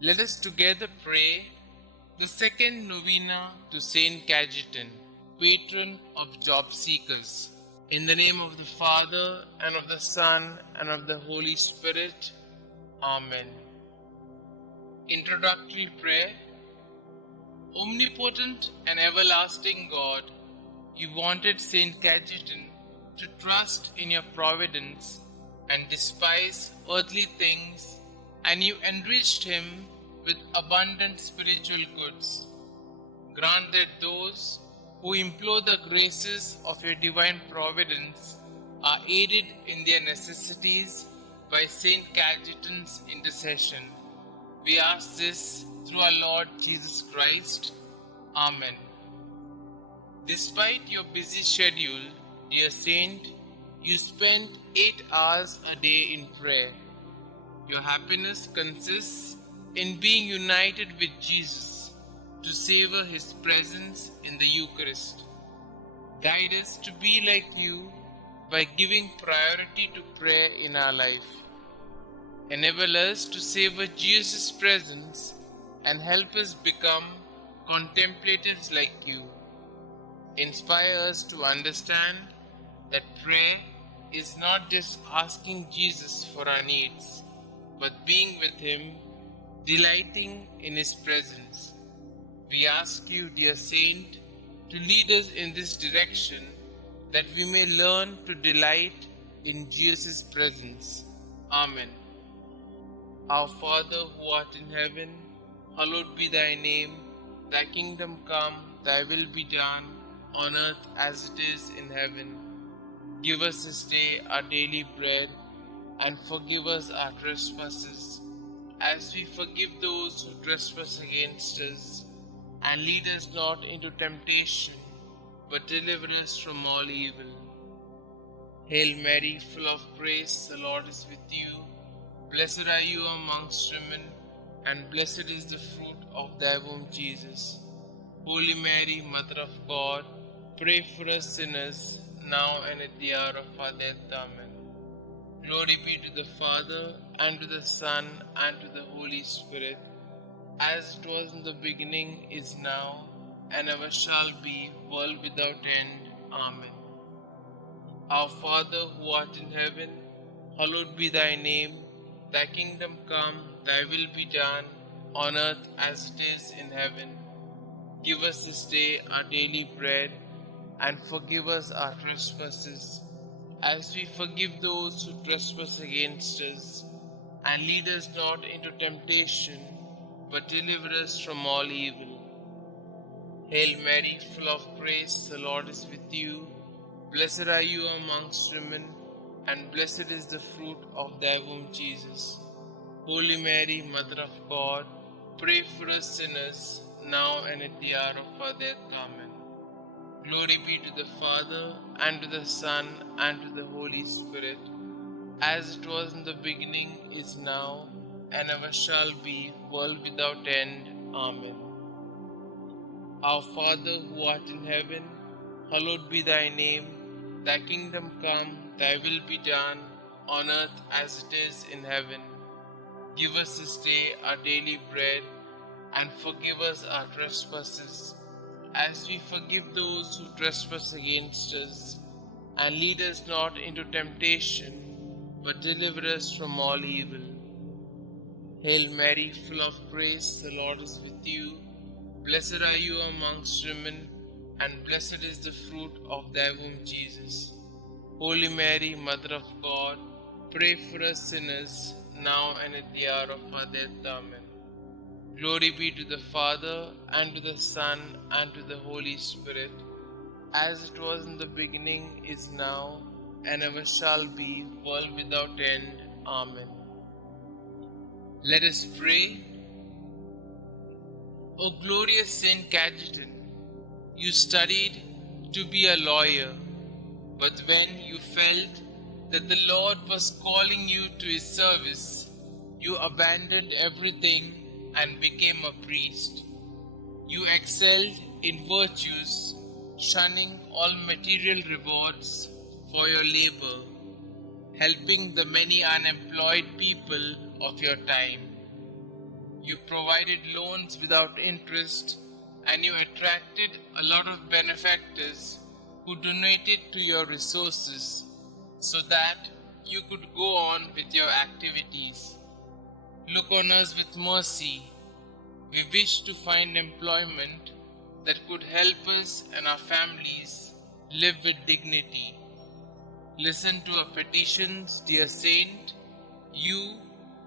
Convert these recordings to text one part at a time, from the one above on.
Let us together pray the second novena to St Cajetan, patron of job seekers. In the name of the Father, and of the Son, and of the Holy Spirit. Amen. Introductory prayer. Omnipotent and everlasting God, you wanted St Cajetan to trust in your providence and despise earthly things, and you enriched him with abundant spiritual goods. Grant that those who implore the graces of your divine providence are aided in their necessities by St Cajetan's intercession. We ask this through our Lord Jesus Christ. Amen. Despite your busy schedule, dear Saint, you spend 8 hours a day in prayer. Your happiness consists in being united with Jesus to savor his presence in the Eucharist. Guide us to be like you by giving priority to prayer in our life. Enable us to savor Jesus' presence and help us become contemplatives like you. Inspire us to understand that prayer is not just asking Jesus for our needs, but being with him, delighting in his presence. We ask you, dear Saint, to lead us in this direction, that we may learn to delight in Jesus' presence. Amen. Our Father who art in heaven, hallowed be thy name. Thy kingdom come, thy will be done, on earth as it is in heaven. Give us this day our daily bread, and forgive us our trespasses, as we forgive those who trespass against us. And lead us not into temptation, but deliver us from all evil. Hail Mary, full of grace, the Lord is with you. Blessed are you amongst women, and blessed is the fruit of thy womb, Jesus. Holy Mary, Mother of God, pray for us sinners, now and at the hour of our death. Amen. Glory be to the Father, and to the Son, and to the Holy Spirit, as it was in the beginning, is now, and ever shall be, world without end. Amen. Our Father who art in heaven, hallowed be thy name. Thy kingdom come, thy will be done, on earth as it is in heaven. Give us this day our daily bread, and forgive us our trespasses, as we forgive those who trespass against us. And lead us not into temptation, but deliver us from all evil. Hail Mary, full of grace, the Lord is with you. Blessed are you amongst women, and blessed is the fruit of thy womb, Jesus. Holy Mary, Mother of God, pray for us sinners, now and at the hour of our death. Amen. Glory be to the Father, and to the Son, and to the Holy Spirit, as it was in the beginning, is now, and ever shall be, world without end. Amen. Our Father who art in heaven, hallowed be thy name. Thy kingdom come, thy will be done, on earth as it is in heaven. Give us this day our daily bread, and forgive us our trespasses, as we forgive those who trespass against us. And lead us not into temptation, but deliver us from all evil. Hail Mary, full of grace, the Lord is with you. Blessed are you amongst women, and blessed is the fruit of thy womb, Jesus. Holy Mary, Mother of God, pray for us sinners, now and at the hour of our death. Amen. Glory be to the Father, and to the Son, and to the Holy Spirit, as it was in the beginning, is now, and ever shall be, world without end. Amen. Let us pray. O glorious St Cajetan, you studied to be a lawyer, but when you felt that the Lord was calling you to his service, you abandoned everything and became a priest. You excelled in virtues, shunning all material rewards for your labor, helping the many unemployed people of your time. You provided loans without interest, and you attracted a lot of benefactors who donated to your resources so that you could go on with your activities. Look on us with mercy. We wish to find employment that could help us and our families live with dignity. Listen to our petitions, dear Saint, you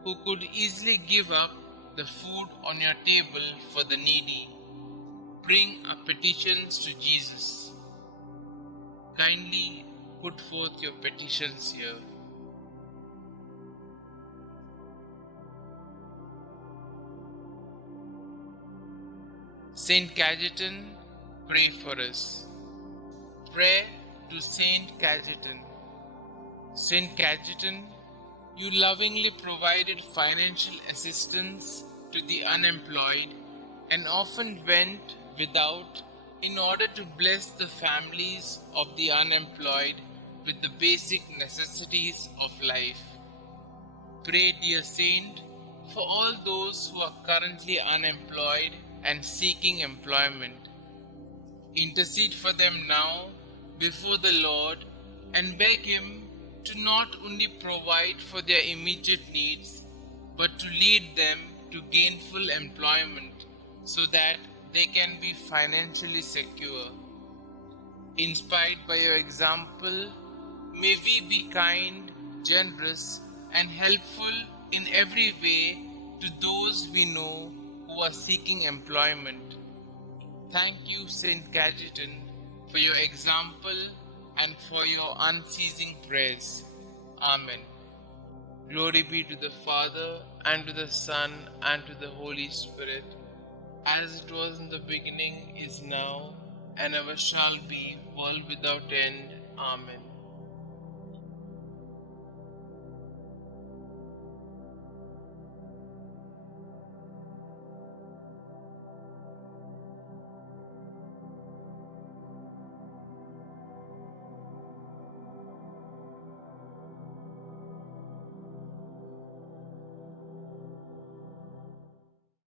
who could easily give up the food on your table for the needy. Bring our petitions to Jesus. Kindly put forth your petitions here. St Cajetan, pray for us. Prayer to St Cajetan. St Cajetan, you lovingly provided financial assistance to the unemployed and often went without in order to bless the families of the unemployed with the basic necessities of life. Pray, dear Saint, for all those who are currently unemployed and seeking employment. Intercede for them now before the Lord and beg Him to not only provide for their immediate needs, but to lead them to gainful employment so that they can be financially secure. Inspired by your example, may we be kind, generous, and helpful in every way to those we know who are seeking employment. Thank you, St. Cajetan, for your example and for your unceasing prayers. Amen. Glory be to the Father, and to the Son, and to the Holy Spirit, as it was in the beginning, is now, and ever shall be, world without end. Amen.